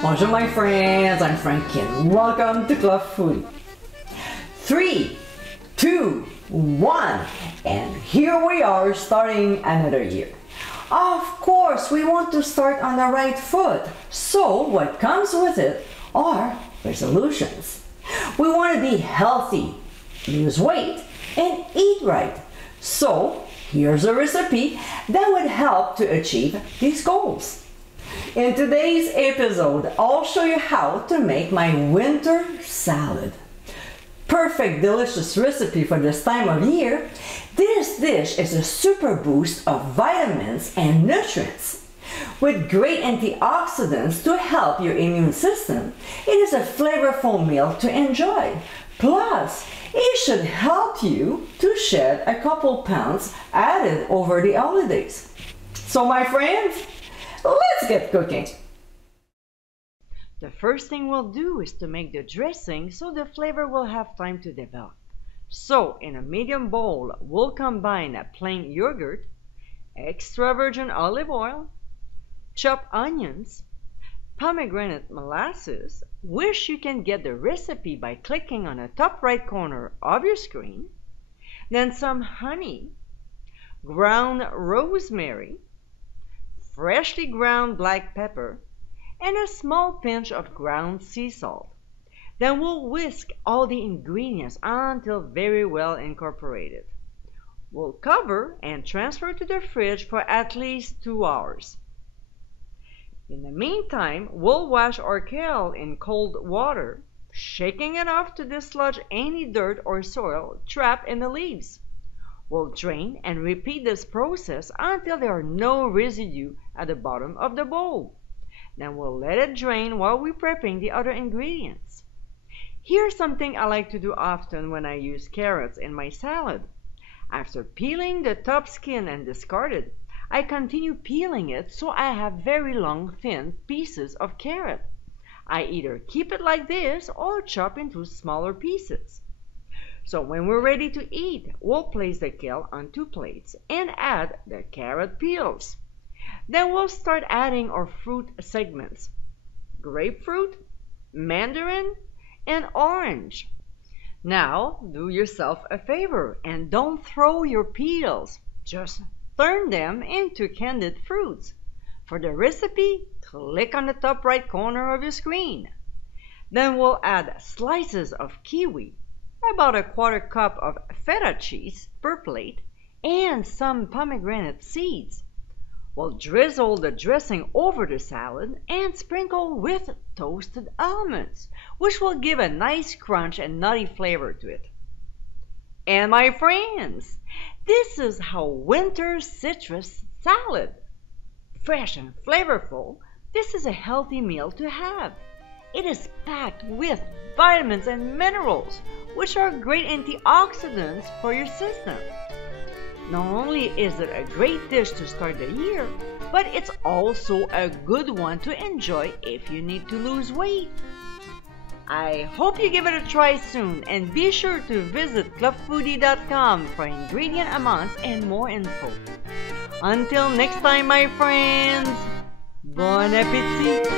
Bonjour my friends, I'm Frankie and welcome to Club Foodie. 3, 2, 1, and here we are starting another year. Of course, we want to start on the right foot, so what comes with it are resolutions. We want to be healthy, lose weight, and eat right. So here's a recipe that would help to achieve these goals. In today's episode, I'll show you how to make my winter salad. Perfect, delicious recipe for this time of year. This dish is a super boost of vitamins and nutrients. With great antioxidants to help your immune system, it is a flavorful meal to enjoy. Plus, it should help you to shed a couple pounds added over the holidays. So my friends, let's get cooking. The first thing we'll do is to make the dressing so the flavor will have time to develop. So in a medium bowl, we'll combine a plain yogurt, extra virgin olive oil, chopped onions, pomegranate molasses, which you can get the recipe by clicking on the top right corner of your screen, then some honey, ground rosemary, freshly ground black pepper, and a small pinch of ground sea salt. Then we'll whisk all the ingredients until very well incorporated. We'll cover and transfer to the fridge for at least 2 hours. In the meantime, we'll wash our kale in cold water, shaking it off to dislodge any dirt or soil trapped in the leaves. We'll drain and repeat this process until there are no residue at the bottom of the bowl. Then we'll let it drain while we're prepping the other ingredients. Here's something I like to do often when I use carrots in my salad. After peeling the top skin and discard it, I continue peeling it so I have very long, thin pieces of carrot. I either keep it like this or chop into smaller pieces. So when we're ready to eat, we'll place the kale on 2 plates and add the carrot peels. Then we'll start adding our fruit segments: grapefruit, mandarin, and orange. Now do yourself a favor and don't throw your peels. Just turn them into candied fruits. For the recipe, click on the top right corner of your screen. Then we'll add slices of kiwi, about a 1/4 cup of feta cheese per plate, and some pomegranate seeds. We'll drizzle the dressing over the salad and sprinkle with toasted almonds, which will give a nice crunch and nutty flavor to it. And my friends, this is how winter citrus salad. Fresh and flavorful, this is a healthy meal to have. It is packed with vitamins and minerals, which are great antioxidants for your system. Not only is it a great dish to start the year, but it's also a good one to enjoy if you need to lose weight. I hope you give it a try soon, and be sure to visit clubfoodie.com for ingredient amounts and more info. Until next time, my friends, bon appétit!